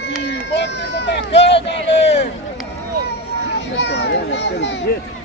Gui. Bota no tacão, galera. Essa área, né? Pelo bilhete.